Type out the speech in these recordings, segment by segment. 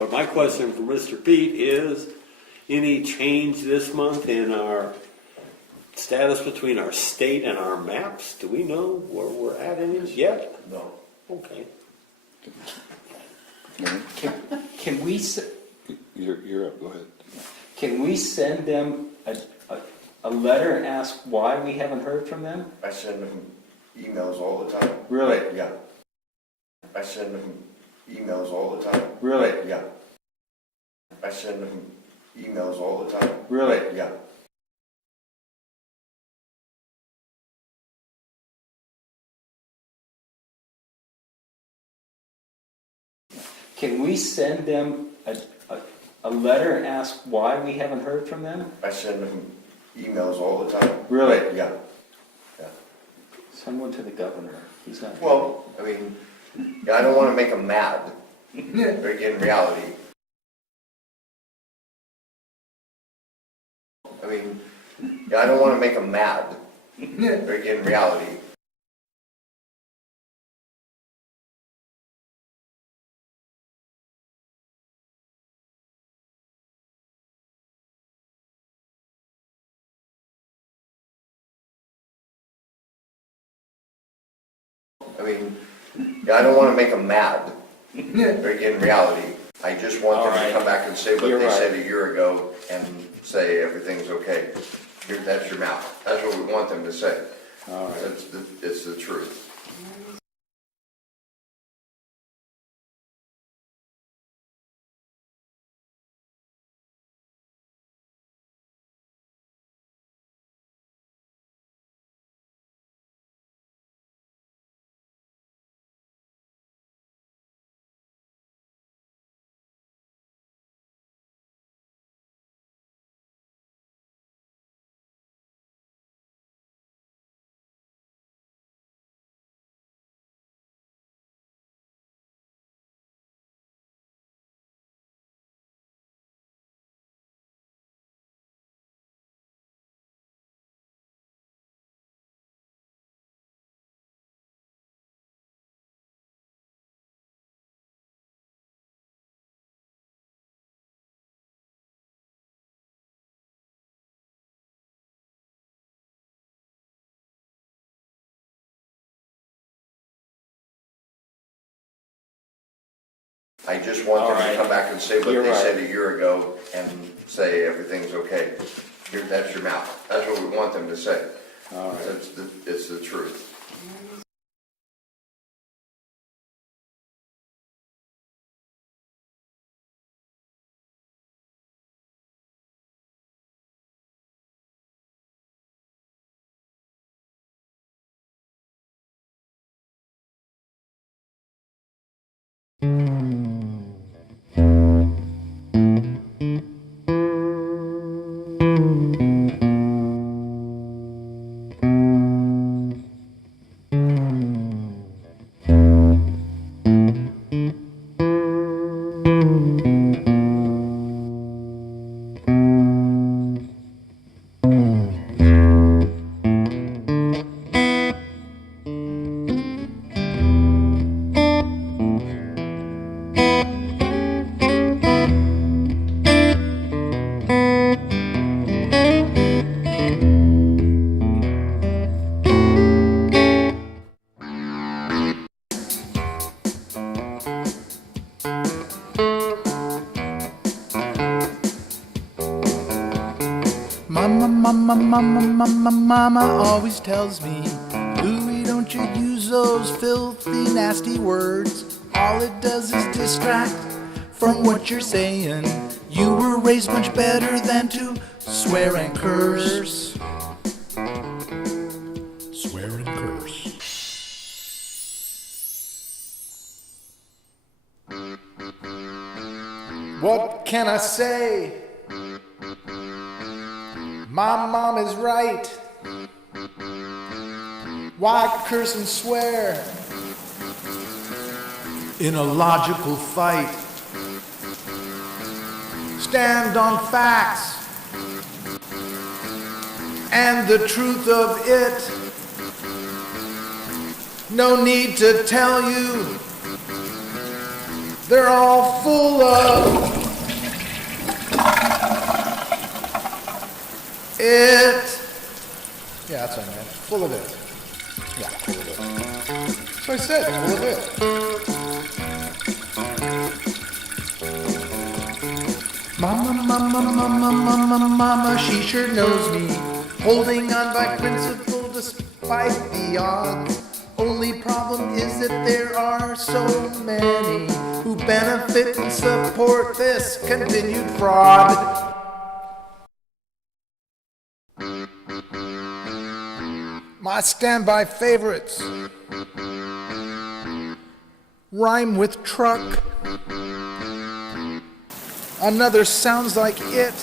But my question for Mr. Pete is, any change this month in our status between our state and our maps? Do we know where we're at in this yet? No. Okay. Can we, You're up, go ahead. can we send them a letter and ask why we haven't heard from them? I send them emails all the time. Really? Right, yeah. I send them emails all the time. Really? Right, yeah. I send them emails all the time. Really? Right, yeah. Can we send them a letter and ask why we haven't heard from them? I send them emails all the time. Really? Right, yeah. Yeah. Send one to the governor. He's not. Well, I mean, yeah, I don't want to make them mad. In reality. I mean, yeah, I don't want to make them mad. In reality. I mean, yeah, I don't want to make them mad. In reality, I just want them to come back and say what they said a year ago and say everything's okay. That's your mouth. That's what we want them to say. All right. It's the truth. I just want them to come back and say what they said a year ago and say everything's okay. That's your mouth. That's what we want them to say. All right. It's the truth. Mama always tells me, Louie, don't you use those filthy, nasty words. All it does is distract from what you're saying. You were raised much better than to swear and curse. Swear and curse. What can I say? My mom is right. Why curse and swear in a logical fight? Stand on facts and the truth of it. No need to tell you They're all full of it. Yeah, that's what I meant. Full of it. Yeah, full of it. So I said, full of it. Mama, mama, mama, mama, mama, she sure knows me. Holding on by principle despite the odds. Only problem is that there are so many who benefit and support this continued fraud. My standby favorites rhyme with truck. Another sounds like it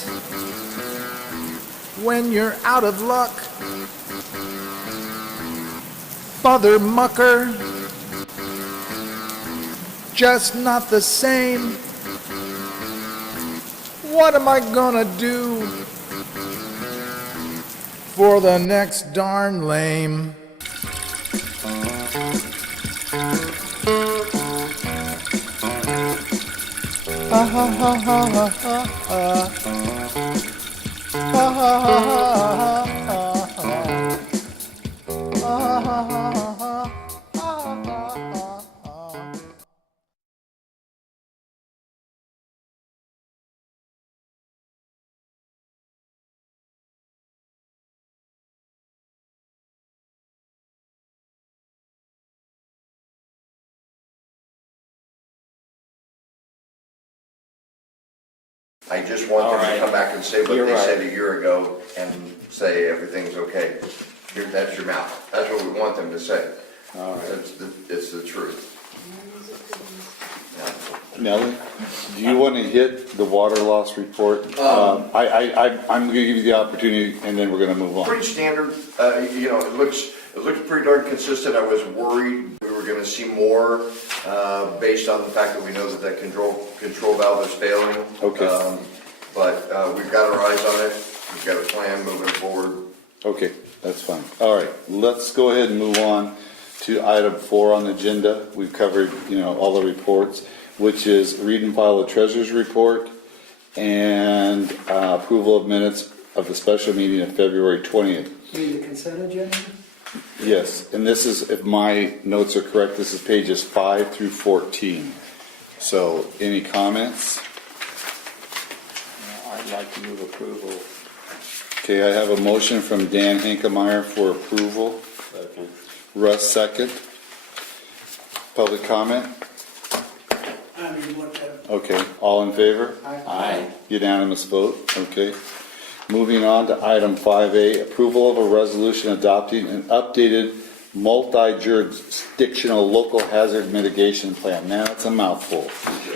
when you're out of luck. Mother mucker, just not the same. What am I gonna do for the next darn lame? Ha ha ha ha ha ha. Ha ha ha ha ha. I just want them to Alright. come back and say what You're they right. said a year ago and say everything's okay. Here, that's your mouth. That's what we want them to say. Alright. It's the truth. Yeah. Nellie, do you want to hit the water loss report? I'm going to give you the opportunity, and then we're going to move on. Pretty standard, it looks pretty darn consistent. I was worried we were gonna see more, based on the fact that we know that control valve is failing. Okay. But we've got our eyes on it, we've got a plan moving forward. Okay, that's fine. All right, let's go ahead and move on to item 4 on the agenda. We've covered, all the reports, which is read and file the treasurer's report and approval of minutes of the special meeting of February 20th. You mean the consent agenda? Yes, and this is, if my notes are correct, this is pages 5 through 14. So, any comments? I'd like to move approval. Okay, I have a motion from Dan Hinkemeyer for approval. Second. Russ, second. Public comment? I mean, what, Okay, all in favor? Aye. Unanimous vote, okay. Moving on to item 5A, approval of a resolution adopting an updated multi-jurisdictional local hazard mitigation plan. Man, that's a mouthful.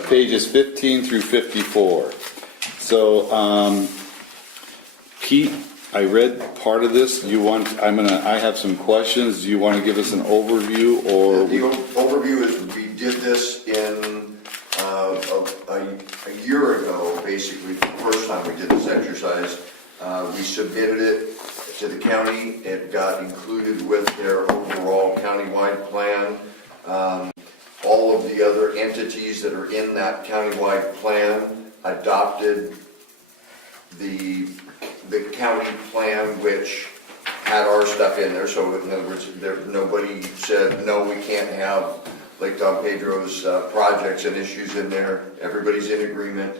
Pages 15 through 54. So, Pete, I read part of this. I have some questions. Do you want to give us an overview or? The overview is we did this in a year ago, basically, the first time we did this exercise. We submitted it to the county. It got included with their overall countywide plan. All of the other entities that are in that countywide plan adopted the county plan, which had our stuff in there. So in other words, nobody said, no, we can't have Lake Don Pedro's projects and issues in there. Everybody's in agreement.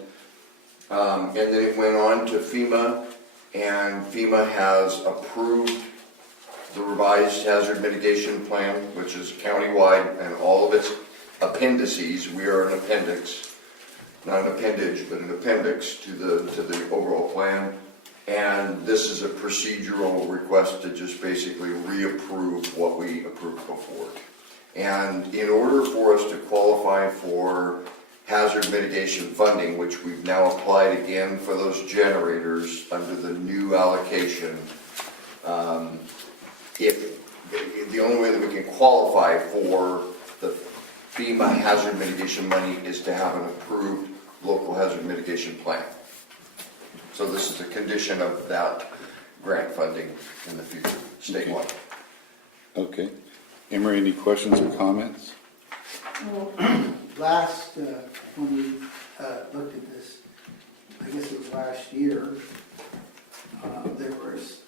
And then it went on to FEMA, and FEMA has approved the revised hazard mitigation plan, which is countywide, and all of its appendices. We are an appendix, not an appendage, but an appendix to the overall plan. And this is a procedural request to just basically reapprove what we approved before. And in order for us to qualify for hazard mitigation funding, which we've now applied again for those generators under the new allocation, the only way that we can qualify for the FEMA hazard mitigation money is to have an approved local hazard mitigation plan. So this is a condition of that grant funding in the future, statewide. Okay. Emery, any questions or comments? last when we looked at this, I guess it was last year, there was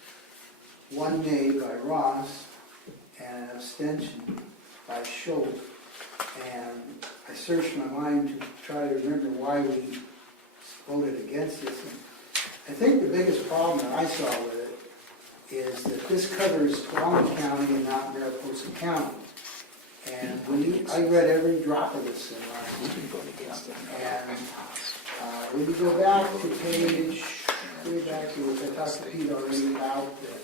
one nay by Ross and an abstention by Schultz. And I searched my mind to try to remember why we voted against this. And I think the biggest problem that I saw with it is that this covers Tuolumne County and not Mariposa County. And I read every drop of this thing last week. And when you go back to page, way back to what I talked to Pete already about this,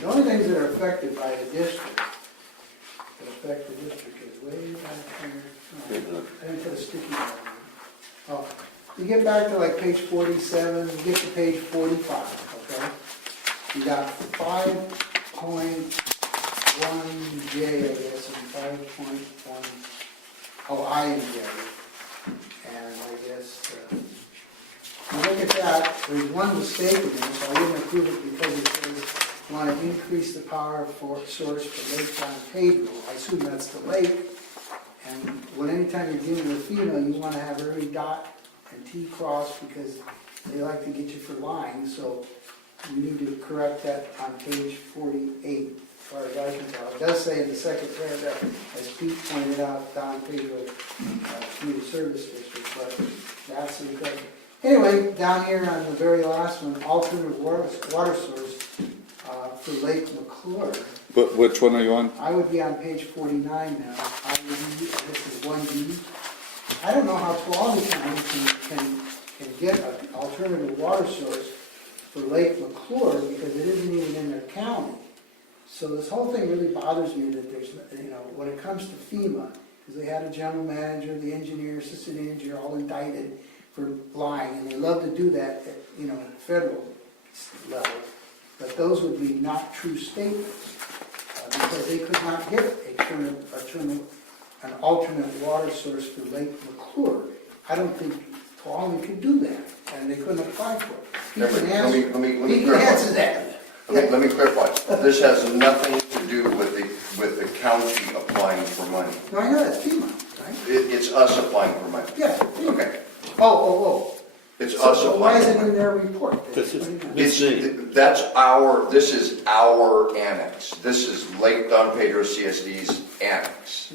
the only things that are affected by the district, that affect the district is way back there. I didn't put a sticky note on it. Oh, you get back to like page 47, you get to page 45, okay? You got 5.1J, I guess, and 5.1, I and J. And I guess, you look at that, there's one mistake in this, I wouldn't approve it because it says, want to increase the power source for Lake Don Pedro. I assume that's the lake. And anytime you're dealing with FEMA, you want to have every dot and T crossed because they like to get you for lying. So you need to correct that on page 48, as far as I can tell. It does say in the second paragraph, as Pete pointed out, Don Pedro Community Service District, but that's incorrect. Anyway, down here on the very last one, alternative water source for Lake McClure. But which one are you on? I would be on page 49 now. This is 1D. I don't know how Tuolumne County can get an alternative water source for Lake McClure because it isn't even in their county. So this whole thing really bothers me that there's, when it comes to FEMA, because they had a general manager, the engineer, assistant engineer, all indicted for lying, and they love to do that at, federal level. But those would be not true statements because they could not get an alternate water source for Lake McClure. I don't think Tuolumne could do that, and they couldn't apply for it. Let me He can answer that. Let me clarify. This has nothing to do with the county applying for money. No, I know that's FEMA, right? It's us applying for money. Yeah. FEMA. Okay. Oh. It's So us why applying is for it in money. their report? This is- This is our annex. This is Lake Don Pedro CSD's annex.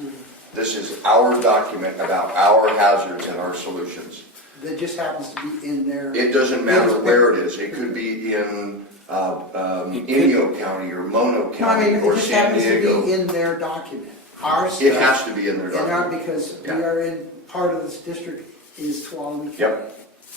This is our document about our hazards and our solutions. That just happens to be in their. It doesn't matter where it is. It could be in Inyo County or Mono No, I County mean, it or just San happens to Diego. be in their document. Our It stuff. has to be in their document. Because we Yeah. are in, part of this district is Tuolumne County. Yep.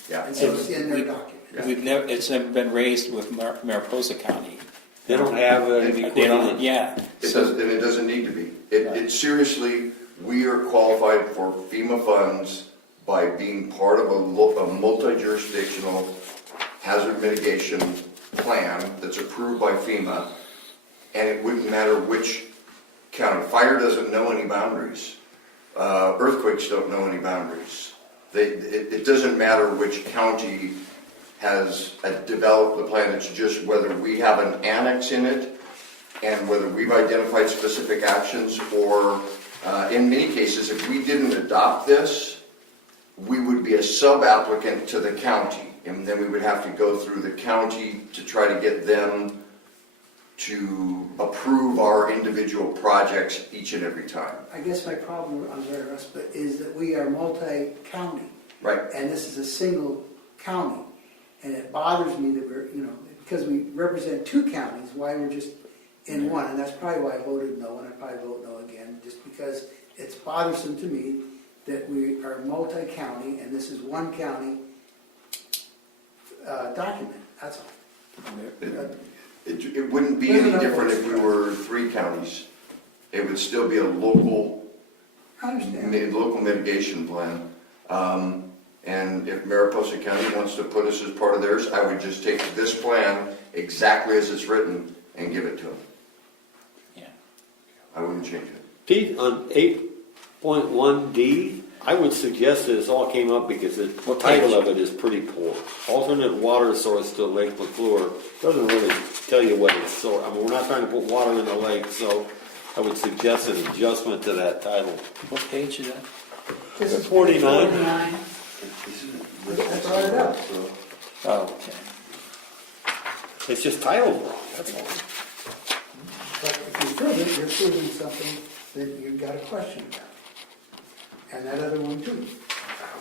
Yeah. And so it's in their document. It's never been raised with Mariposa County. They don't have an They don't, equivalent. yeah. It doesn't, and it doesn't need to be. It seriously, we are qualified for FEMA funds by being part of a multi-jurisdictional hazard mitigation plan that's approved by FEMA, and it wouldn't matter which county. Fire doesn't know any boundaries. Earthquakes don't know any boundaries. It doesn't matter which county has developed the plan. It's just whether we have an annex in it and whether we've identified specific actions, or in many cases, if we didn't adopt this, we would be a sub-applicant to the county, and then we would have to go through the county to try to get them to approve our individual projects each and every time. I guess my problem, I'm sorry, Russ, but is that we are multi-county. Right. And this is a single county. And it bothers me that we're, because we represent two counties, why we're just in one. And that's probably why I voted no, and I probably vote no again, just because it's bothersome to me that we are multi-county and this is one county document, that's all. It wouldn't be any different if we were 3 counties. It would still be a local I understand. local mitigation plan. And if Mariposa County wants to put us as part of theirs, I would just take this plan exactly as it's written and give it to them. Yeah. I wouldn't change it. Pete, on 8.1D, I would suggest that this all came up because the title of it is pretty poor. Alternate water source to Lake McClure doesn't really tell you what it's source. I mean, we're not trying to put water in the lake, so I would suggest an adjustment to that title. What page is that? This is 49. 49. I brought it up. Okay. It's just titled wrong, that's all. But if you prove it, you're proving something that you've got a question about. And that other one too.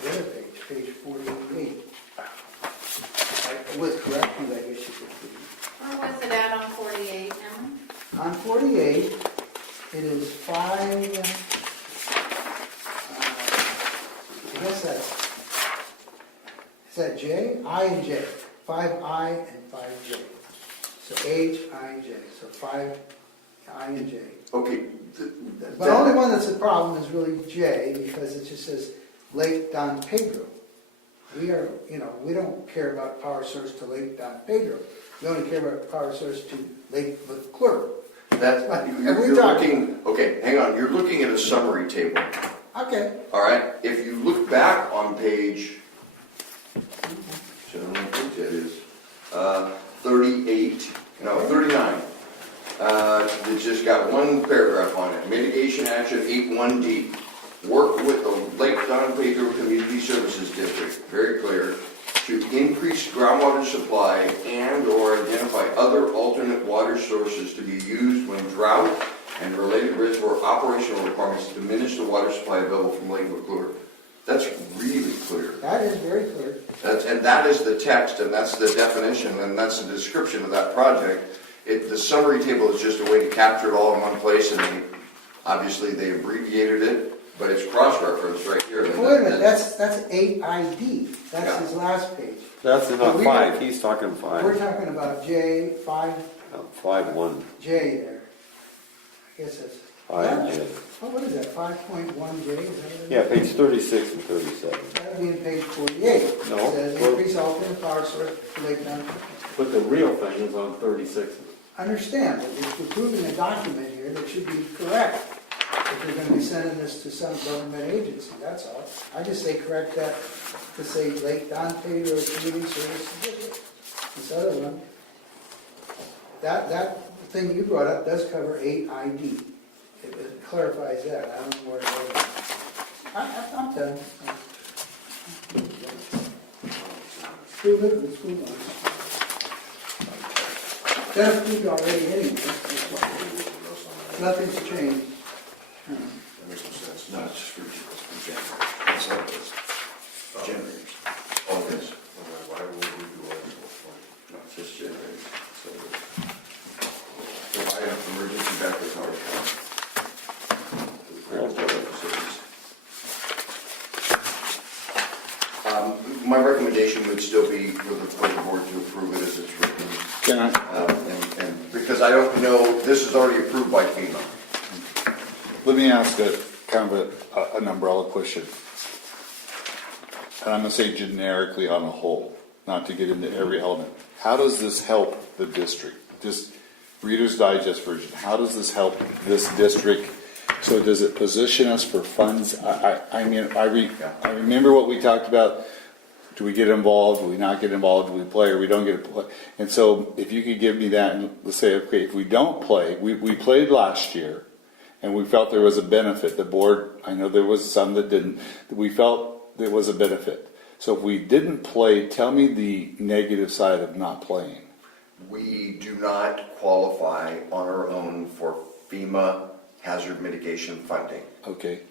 The other page 48. With corrections, I guess you could see. Where was it at on 48, Ellen? On 48, it is 5, I guess that's, is that J? I and J. 5I and 5J. So H, I, and J. So 5, I, and J. Okay. The only one that's a problem is really J, because it just says Lake Don Pedro. We are, we don't care about power source to Lake Don Pedro. We only care about power source to Lake McClure. That's, you're looking, okay, hang on, you're looking at a summary table. Okay. All right, if you look back on page, I don't know what page that is, 38, no, 39. It's just got one paragraph on it. Mitigation action 8.1D. Work with the Lake Don Pedro Community Services District, very clear, to increase groundwater supply and or identify other alternate water sources to be used when drought and related reservoir operational requirements diminish the water supply available from Lake McClure. That's really clear. That is very clear. And that is the text, and that's the definition, and that's the description of that project. The summary table is just a way to capture it all in one place, and obviously they abbreviated it, but it's cross-referenced right here. Wait a minute, that's 8ID. That's his last page. That's not 5, he's talking 5. We're talking about J, 5J 5.1. there. I guess that's. 5J. Oh, what is that, 5.1J? Is that what it is? Yeah, page 36 and 37. That would be in page 48. No. It says increase alternate power source to Lake Don. But the real thing is on 36. Understand, that if we're proving a document here that should be correct, if you're gonna be sending this to some government agency, that's all. I just say correct that to say Lake Don Pedro Community Services District. This other one, that thing you brought up does cover 8ID. It clarifies that. I don't know where it is. I'm done. Prove it, let's move on. That's approved already anyway. Nothing's changed. That makes no sense. No, it's just for January. That's all it is. January. All this. Why would we do all this? No, it's just January. So if I have emergency backup power. My recommendation would still be for the board to approve it as it's written. Can I? And because I don't know, this is already approved by FEMA. Let me ask a kind of an umbrella question. And I'm going to say generically on a whole, not to get into every element. How does this help the district? Just Reader's Digest version. How does this help this district? So does it position us for funds? I remember what we talked about. Do we get involved? Do we not get involved? Do we play or we don't get to play? And so if you could give me that and let's say, okay, if we don't play, we played last year and we felt there was a benefit. The board, I know there was some that didn't. We felt there was a benefit. So if we didn't play, tell me the negative side of not playing. We do not qualify on our own for FEMA hazard mitigation funding. Okay.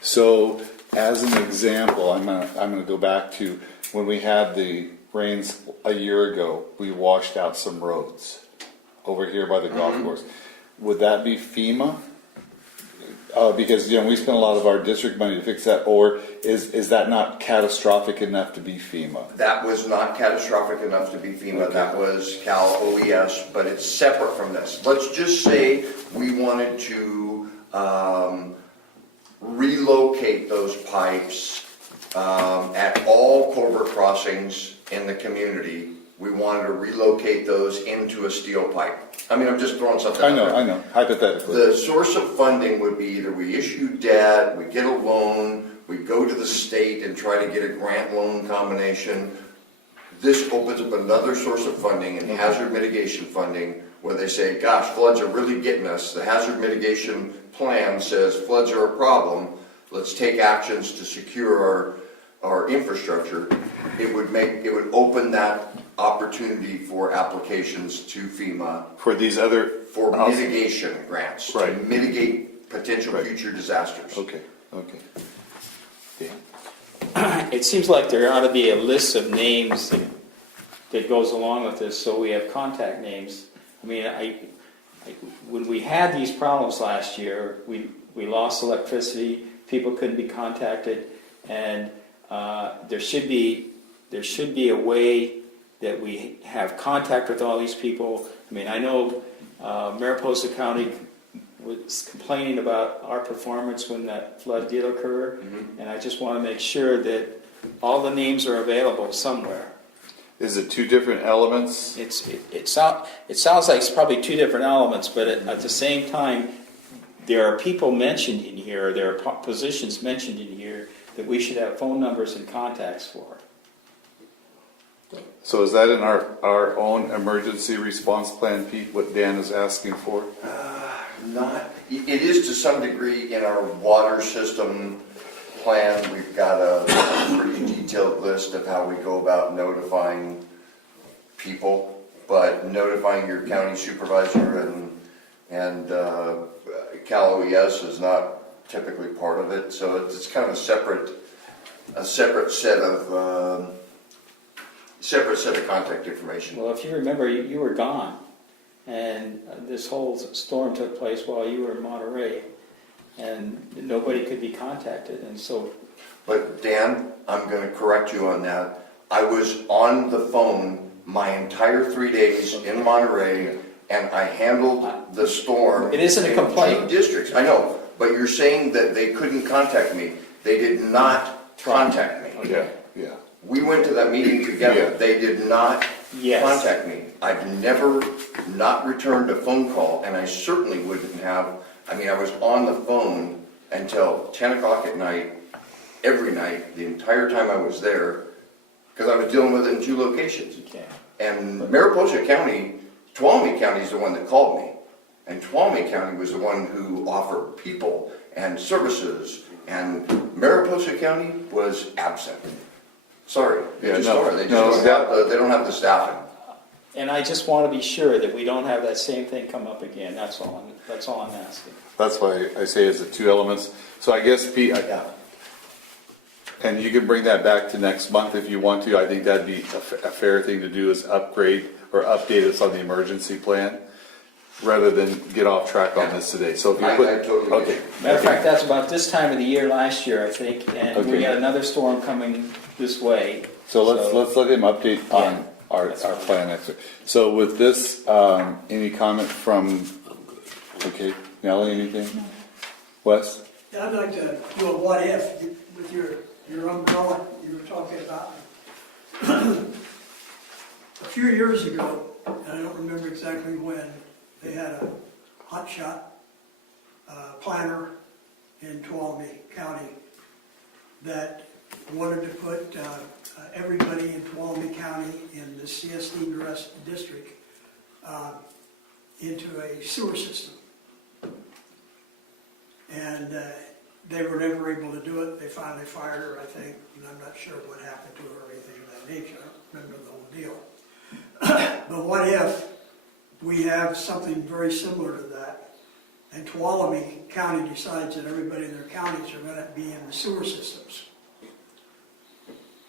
So as an example, I'm gonna go back to when we had the rains a year ago, we washed out some roads over here by the golf course. Would that be FEMA? Because we spent a lot of our district money to fix that, or is that not catastrophic enough to be FEMA? That was not catastrophic enough to be FEMA. Okay. That was Cal OES, but it's separate from this. Let's just say we wanted to relocate those pipes at all culvert crossings in the community. We wanted to relocate those into a steel pipe. I mean, I'm just throwing something out there. I know, hypothetically. The source of funding would be either we issue debt, we get a loan, we go to the state and try to get a grant loan combination. This opens up another source of funding and hazard mitigation funding where they say, gosh, floods are really getting us. The hazard mitigation plan says floods are a problem. let's take actions to secure our infrastructure, it would open that opportunity for applications to FEMA For these other. for mitigation grants, to Right. mitigate potential Right. future disasters. Okay, okay. Yeah. It seems like there ought to be a list of names that goes along with this, so we have contact names. I mean, when we had these problems last year, we lost electricity, people couldn't be contacted, and there should be a way that we have contact with all these people. I mean, I know Mariposa County was complaining about our performance when that flood did occur, and I just want to make sure that all the names are available somewhere. Is it two different elements? It sounds like it's probably two different elements, but at the same time, there are people mentioned in here, there are positions mentioned in here that we should have phone numbers and contacts for. So is that in our own emergency response plan, Pete, what Dan is asking for? It is to some degree in our water system plan. We've got a pretty detailed list of how we go about notifying people, but notifying your county supervisor and Cal OES is not typically part of it. So it's kind of a separate set of contact information. Well, if you remember, you were gone, and this whole storm took place while you were in Monterey, and nobody could be contacted, and so... But Dan, I'm going to correct you on that. I was on the phone my entire 3 days in Monterey, and I handled the storm. It isn't a complaint. In 2 districts, I know, but you're saying that they couldn't contact me. They did not contact me. Yeah, yeah. We went to that meeting together. Yeah. They did not Yes. contact me. I've never not returned a phone call, and I certainly wouldn't have. I mean, I was on the phone until 10 o'clock at night, every night, the entire time I was there, because I was dealing with it in 2 locations. Okay. And Mariposa County, Tuolumne County is the one that called me. And Tuolumne County was the one who offered people and services, and Mariposa County was absent. Sorry, they Yeah, just no, are. They no, just they don't have the staffing. And I just want to be sure that we don't have that same thing come up again. That's all I'm asking. That's why I say it's the 2 elements. So I guess, Pete, and you can bring that back to next month if you want to. I think that'd be a fair thing to do, is upgrade or update us on the emergency plan, rather than get off track on this today. So if you I totally okay. Matter of fact, that's about this time of the year last year, I think, and we Okay. got another storm coming this way. So let's let him update on our plan next week. So with this, any comment from, okay, Nellie, anything? Wes? Yeah, I'd like to do a what if with your umbrella you were talking about. A few years ago, and I don't remember exactly when, they had a hotshot planner in Tuolumne County that wanted to put everybody in Tuolumne County in the CSD district into a sewer system. And they were never able to do it. They finally fired her, I think, and I'm not sure what happened to her or anything of that nature. I don't remember the whole deal. But what if we have something very similar to that, and Tuolumne County decides that everybody in their counties are going to be in the sewer systems?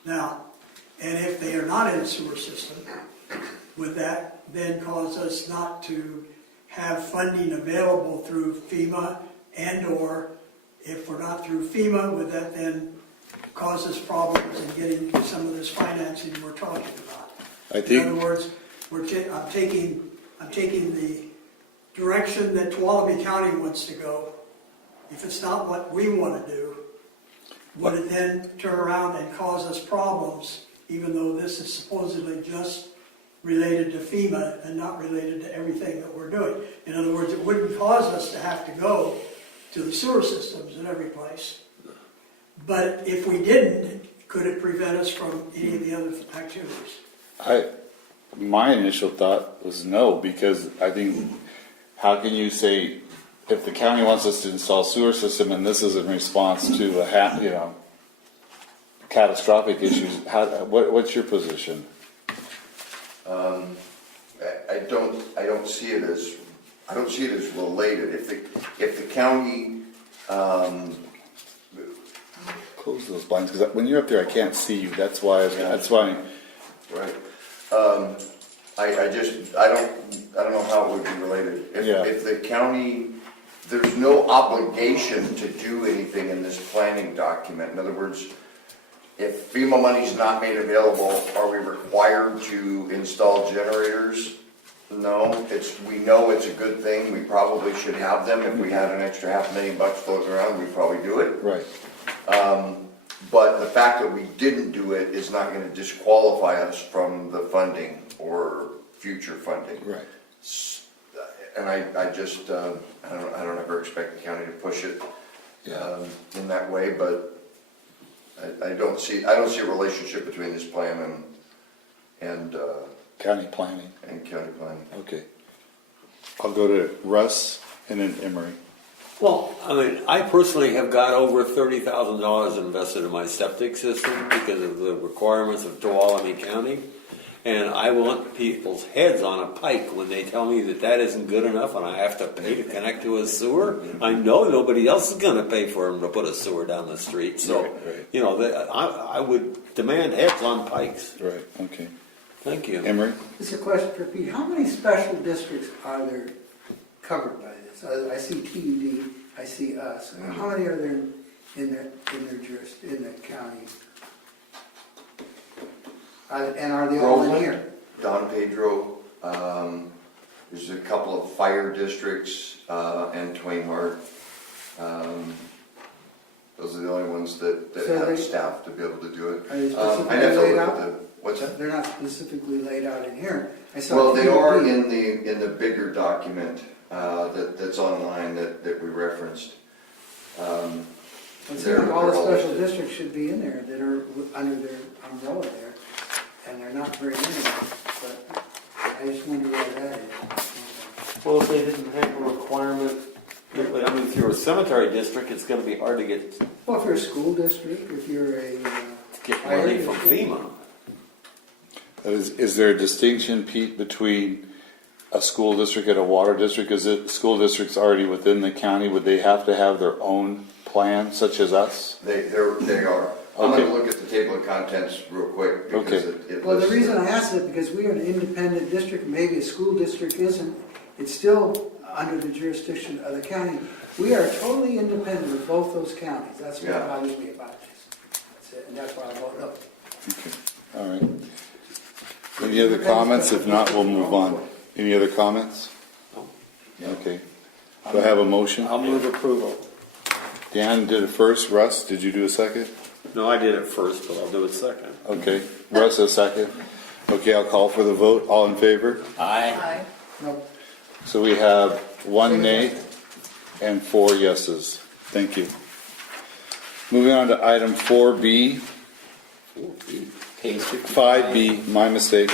Now, and if they are not in a sewer system, would that then cause us not to have funding available through FEMA, and or if we're not through FEMA, would that then cause us problems in getting some of this financing we're talking about? In other words, I'm taking the direction that Tuolumne County wants to go. If it's not what we want to do, would it then turn around and cause us problems, even though this is supposedly just related to FEMA and not related to everything that we're doing? In other words, it wouldn't cause us to have to go to the sewer systems in every place. But if we didn't, could it prevent us from any of the other activities? My initial thought was no, because I think, how can you say if the county wants us to install sewer system and this is in response to catastrophic issues, what's your position? I don't see it as related. If the county, Close those blinds, because when you're up there, I can't see you. That's why. right, I don't know how it would be related. If the county, there's no obligation to do anything in this planning document. In other words, if FEMA money's not made available, are we required to install generators? No, we know it's a good thing. We probably should have them. If we had an extra $500,000 floating around, we'd probably do it. Right. But the fact that we didn't do it is not going to disqualify us from the funding or future funding. Right. And I just, I don't ever expect the county to push it in that way, but I don't see a relationship between this plan and County planning. county planning. Okay. I'll go to Russ and then Emery. Well, I mean, I personally have got over $30,000 invested in my septic system because of the requirements of Tuolumne County. And I want people's heads on a pike when they tell me that isn't good enough and I have to pay to connect to a sewer. I know nobody else is going to pay for them to put a sewer down the street. So, Right. I would demand heads on pikes. Right. Okay. Thank you. Emery? This is a question for Pete. How many special districts are there covered by this? I see TUD, I see us. How many are there in the county? And are they all in here? Don Pedro, there's a couple of fire districts, and Twain Hart. Those are the only ones that So have they- staff to be able to do it. Are they I'd have specifically to laid look at out? what's that? They're not specifically laid out in here. I saw Well, they TUD. are in the bigger document, that's online that we referenced. It seems They're like all the all special listed. districts should be in there that are under their umbrella there, and they're not very many, but I just wonder where that is. Well, if they didn't have a requirement, if you're a cemetery district, it's going to be hard to get Well, if you're a school district, if you're a fire money from district. FEMA. Is there a distinction, Pete, between a school district and a water district? Is it school districts already within the county? Would they have to have their own plan, such as us? They are. I'm Okay. gonna look at the table of contents real quick because Okay. it Well, the lists reason them. I asked it, because we are an independent district, maybe a school district isn't, it's still under the jurisdiction of the county. We are totally independent of both those counties, that's what Yeah. bothers me about this. That's it, and that's why I vote no. Okay. All right. Any other comments? If not, we'll move on. Any other comments? Okay. Do I have a motion? I'll move approval. Dan did it first. Russ, did you do a second? No, I did it first, but I'll do it second. Okay. Russ, a second. Okay, I'll call for the vote. All in favor? Aye. No, So we have 1 nay and 4 yeses. Thank you. Moving on to item 4B. Page 50. 5B, my mistake.